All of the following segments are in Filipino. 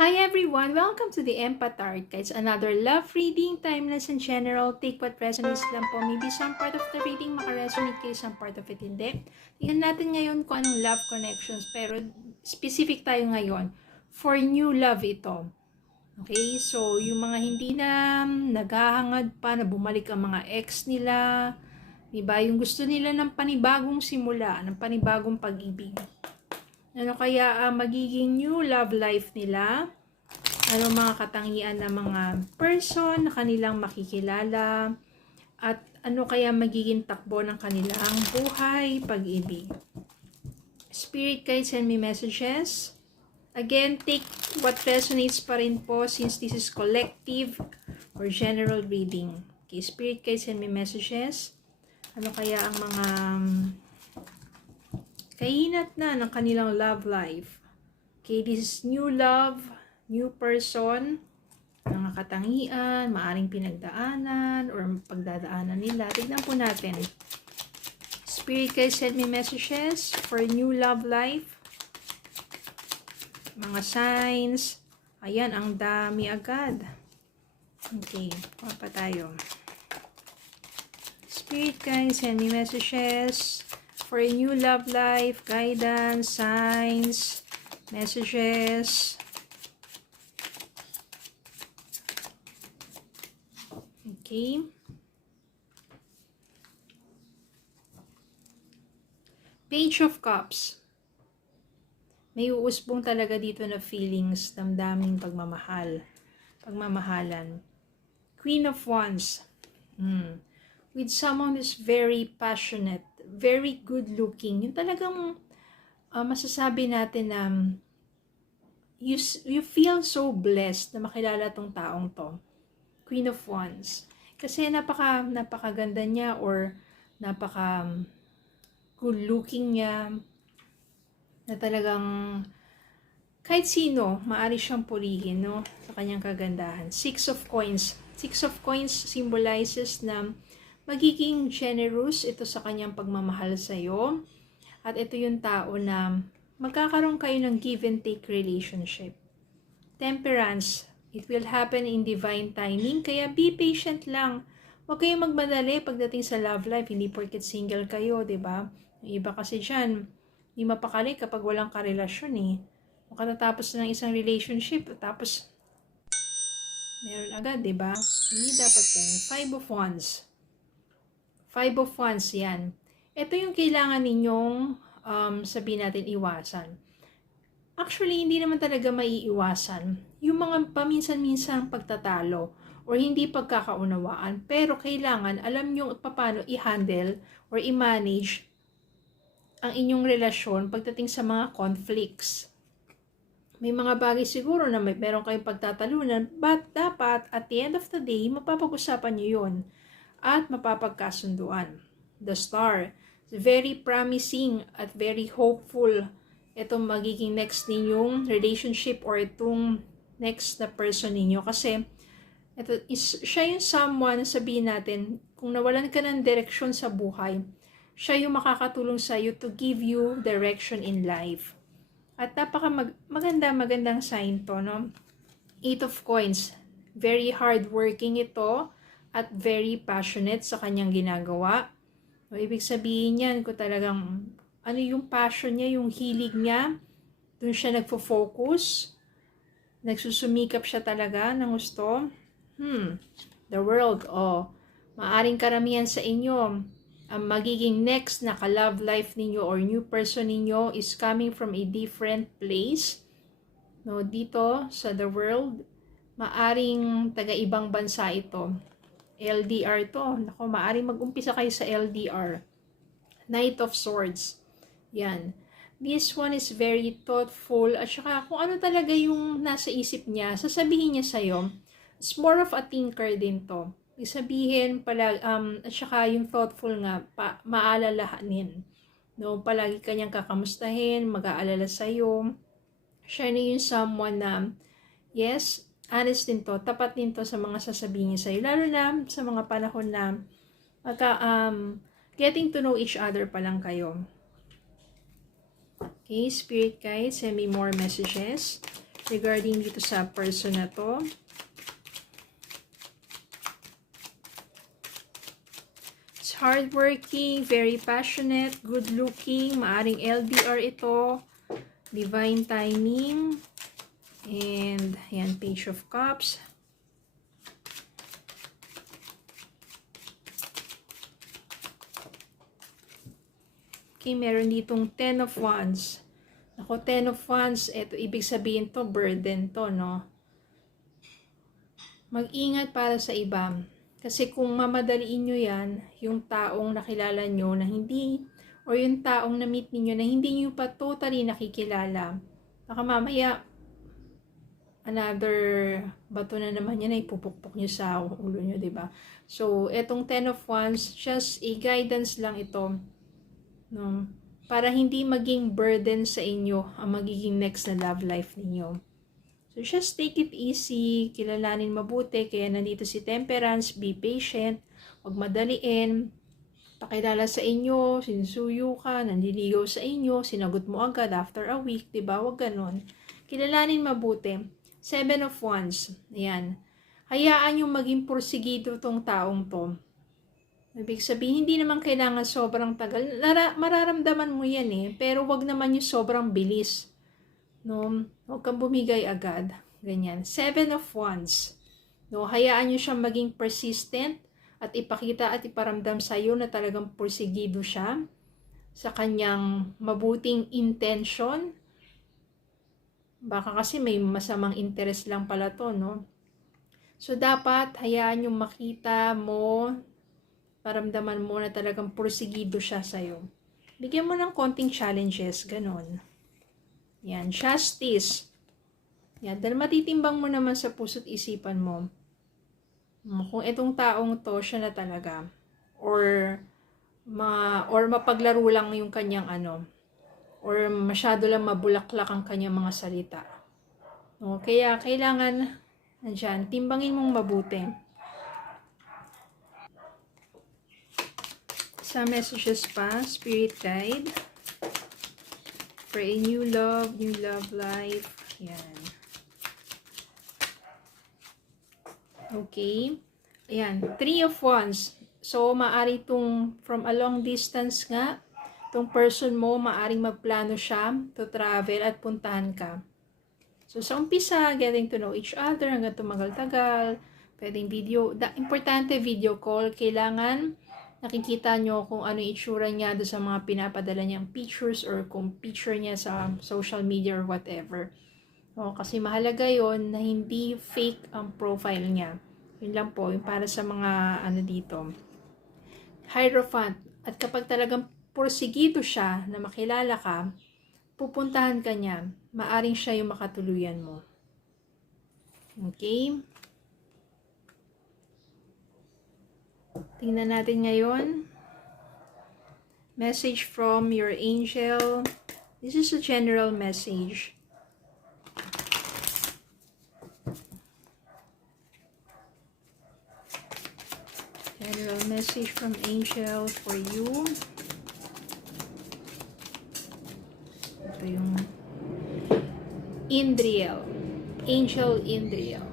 Hi everyone! Welcome to the Empath Art Guides. Another love reading, timeless and general. Take what resonates lang po. Maybe some part of the reading makaresonate kayo, some part of it hindi. Tingnan natin ngayon kung anong love connections. Pero specific tayo ngayon. For new love ito. Okay? So, yung mga hindi na naghahangad pa na bumalik ang mga ex nila. Diba? Yung gusto nila ng panibagong simula, ng panibagong pag-ibig. Ano kaya magiging new love life nila? Ano mga katangian ng mga person na kanilang makikilala? At ano kaya magiging takbo ng kanilang buhay, pag-ibig? Spirit guides, send me messages. Again, take what resonates pa rin po since this is collective or general reading. Okay, Spirit guides, send me messages. Ano kaya ang mga kahinat na ng kanilang love life? Okay, this is new love, new person, mga katangian, maaring pinagdaanan, or pagdadaanan nila. Tignan po natin. Spirit guys, send me messages for new love life. Mga signs. Ayan, ang dami agad. Okay, kuha pa tayo. Spirit guys, send me messages for a new love life, guidance, signs, messages. Okay. Page of Cups. May uusbong talaga dito na feelings, damdaming pagmamahal, pagmamahalan. Queen of Wands. With someone who's very passionate, very good looking. Yung talagang masasabi natin na you feel so blessed na makilala tong taong to. Queen of Wands. Kasi napakaganda niya or napaka good looking niya na talagang kahit sino maaari siyang purihin, no, sa kanyang kagandahan. Six of Coins. Six of Coins symbolizes na magiging generous ito sa kanyang pagmamahal sa iyo. At ito yung tao na magkakaroon kayo ng give and take relationship. Temperance. It will happen in divine timing. Kaya be patient lang. Huwag kayong magmadali pagdating sa love life. Hindi porket single kayo, diba? Yung iba kasi dyan, hindi mapakali kapag walang karelasyon eh. Makatatapos na ng isang relationship, tapos meron agad, diba? Hindi dapat kayo. Five of Wands. Five of Wands, yan. Ito yung kailangan ninyong sabihin natin iwasan. Actually, hindi naman talaga maiiwasan. Yung mga paminsan-minsan pagtatalo or hindi pagkakaunawaan. Pero kailangan alam nyo paano i-handle or i-manage ang inyong relasyon pagdating sa mga conflicts. May mga bagay siguro na meron kayong pagtatalunan, but dapat at the end of the day, mapapag-usapan nyo yun at mapapagkasunduan. The Star. Very promising at very hopeful itong magiging next ninyong relationship or itong next na person ninyo. Kasi siya yung someone, sabihin natin, kung nawalan ka ng direksyon sa buhay, siya yung makakatulong sa iyo to give you direction in life. At magandang sign to, no? Eight of Coins. Very hardworking ito at very passionate sa kanyang ginagawa. So, ibig sabihin yan, kung talagang ano yung passion niya, yung hilig niya, doon siya nagfo-focus, nagsusumikap siya talaga ng gusto. The World, maaring karamihan sa inyo, ang magiging next na ka-love life ninyo or new person ninyo is coming from a different place. No, dito sa The World, maaring taga-ibang bansa ito. LDR to. Nako, maaring mag-umpisa kayo sa LDR. Knight of Swords. Yan. This one is very thoughtful. At saka kung ano talaga yung nasa isip niya, sasabihin niya sa'yo. It's more of a thinker din to. Sabihin pala, at saka yung thoughtful nga, maalalahanin. No, palagi kanyang kakamustahin, mag-aalala sa'yo. Siya na yung someone na, yes, honest din to, tapat din to sa mga sasabihin niya sa'yo. Lalo na sa mga panahon na getting to know each other pa lang kayo. Okay, Spirit Guides, send me more messages regarding dito sa person na to. It's hardworking, very passionate, good looking, maaring LDR ito, divine timing, and yan, Page of Cups. Okay, meron ditong 10 of Wands. Ako, 10 of Wands, ito, ibig sabihin to, burden to, no? Mag-ingat para sa iba. Kasi kung mamadaliin nyo yan, yung taong nakilala nyo na hindi, or yung taong na-meet ninyo na hindi nyo pa totally nakikilala, baka mamaya, another bato na naman yan ay pupukpok nyo sa ulo nyo, diba? So, etong 10 of Wands, just a guidance lang ito, no? Para hindi maging burden sa inyo ang magiging next na love life ninyo. So, just take it easy, kilalanin mabuti, kaya nandito si Temperance, be patient, huwag madaliin, pakilala sa inyo, sinusuyo ka, nanliligaw sa inyo, sinagot mo agad after a week, diba? Huwag ganon. Kilalanin mabuti. 7 of Wands, ayan. Hayaan yung maging porsigido tong taong to. Ibig sabihin, hindi naman kailangan sobrang tagal. Mararamdaman mo yan eh. Pero wag naman yung sobrang bilis. No? Huwag kang bumigay agad. Ganyan. 7 of Wands. No? Hayaan nyo siyang maging persistent at ipakita at iparamdam sa'yo na talagang porsigido siya sa kanyang mabuting intention. Baka kasi may masamang interest lang pala to, no? So, dapat hayaan yung makita mo, paramdaman mo na talagang porsigido siya sa'yo. Bigyan mo ng konting challenges, ganon. Yan, justice. Yan, dahil matitimbang mo naman sa puso't isipan mo. Kung itong taong to, siya na talaga. Or mapaglaro lang yung kanyang ano. Or masyado lang mabulaklak ang kanyang mga salita. No, kaya kailangan, nandyan, timbangin mong mabuti. Sa messages pa, Spirit Guide. For a new love life. Yan. Okay. Ayan. 3 of Wands. So, maaari itong from a long distance nga. Itong person mo, maaring magplano siya to travel at puntahan ka. So, sa umpisa, getting to know each other hanggang tumagal-tagal. Pwedeng video. Importante video call. Kailangan nakikita nyo kung ano yung itsura niya doon sa mga pinapadala niyang pictures or kung picture niya sa social media or whatever. O, kasi mahalaga yon na hindi fake ang profile niya. Yun lang po, yung para sa mga ano dito. Hierophant. At kapag talagang porsigido siya na makilala ka, pupuntahan ka niya. Maaring siya yung makatuluyan mo. Okay? Tingnan natin ngayon. Message from your angel. This is a general message. General message from angel for you. Ito yung Indriel. Angel Indriel.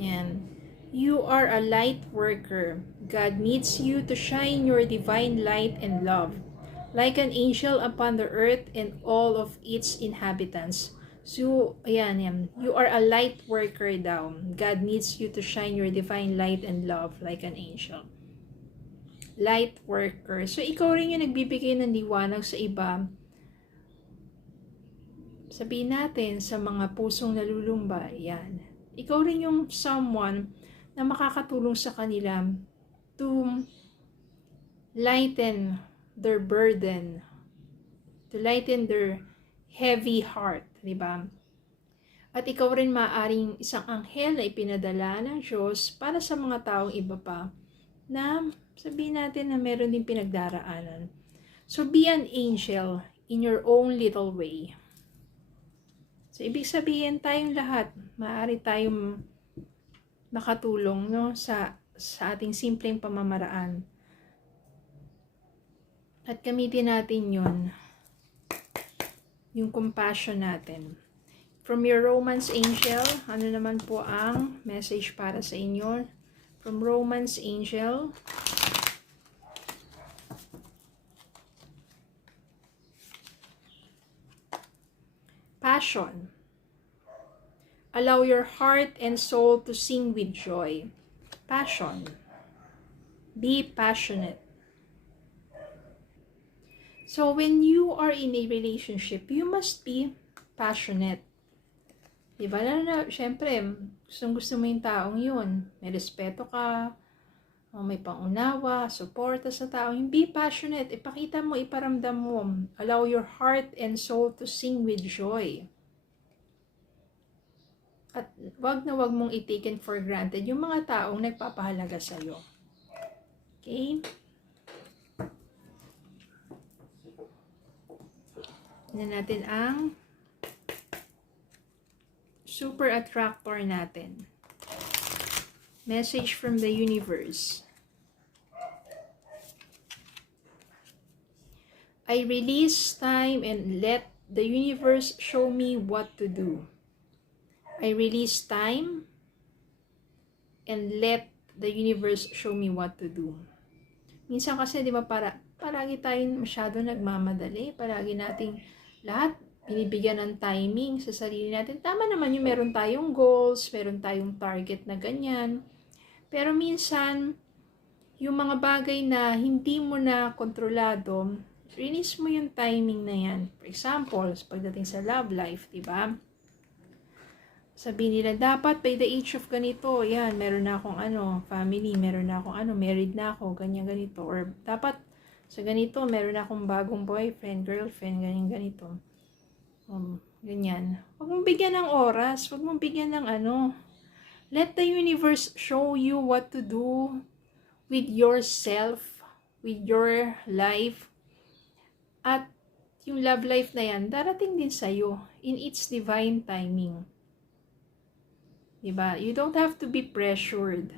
Yan. You are a light worker. God needs you to shine your divine light and love, like an angel upon the earth and all of its inhabitants. So, ayan. You are a light worker daw. God needs you to shine your divine light and love like an angel. Light worker. So, ikaw rin yung nagbibigay ng liwanag sa iba. Sabihin natin sa mga pusong nalulumba, yan. Ikaw rin yung someone na makakatulong sa kanila to lighten their burden, to lighten their heavy heart, di ba? At ikaw rin maaaring isang anghel na ipinadala ng Diyos para sa mga taong iba pa na sabihin natin na meron din pinagdaraanan. So, be an angel in your own little way. So, ibig sabihin tayong lahat, maaari tayong makatulong, no, sa ating simpleng pamamaraan. At gamitin natin yun yung compassion natin. From your romance angel, ano naman po ang message para sa inyo? From romance angel, passion. Allow your heart and soul to sing with joy. Passion. Be passionate. So when you are in a relationship, you must be passionate. Diba? Siyempre, gusto mo yung taong yun. May respeto ka, may pangunawa, suporta sa taong. Be passionate. Ipakita mo, iparamdam mo. Allow your heart and soul to sing with joy. At wag mong i-taken for granted yung mga taong nagpapahalaga sa'yo. Okay? Tignan natin ang super attractor natin. Message from the universe. I release time and let the universe show me what to do. I release time and let the universe show me what to do. Minsan kasi, di ba, palagi tayong masyado nagmamadali. Palagi nating lahat binibigyan ng timing sa sarili natin. Tama naman yung meron tayong goals, meron tayong target na ganyan. Pero minsan, yung mga bagay na hindi mo na kontrolado, release mo yung timing na yan. For example, pagdating sa love life, di ba? Sabihin nila, dapat by the age of ganito, yan, meron na akong family, meron na akong married na ako, ganyan, ganito. Or dapat sa ganito, meron na akong bagong boyfriend, girlfriend, ganyan, ganito. Ganyan. Huwag mong bigyan ng oras, huwag mong bigyan ng Let the universe show you what to do with yourself, with your life. At yung love life na yan, darating din sa'yo in its divine timing. Diba? You don't have to be pressured.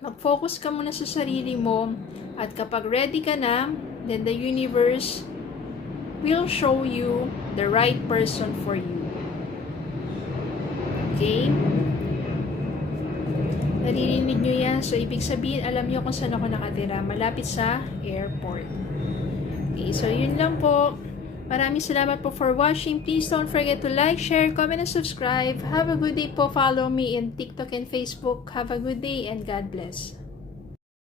Mag-focus ka muna sa sarili mo at kapag ready ka na, then the universe will show you the right person for you. Okay? Naririnig nyo yan. So, ibig sabihin, alam nyo kung saan ako nakatira. Malapit sa airport. Okay, so yun lang po. Maraming salamat po for watching. Please don't forget to like, share, comment, and subscribe. Have a good day po. Follow me in TikTok and Facebook. Have a good day and God bless.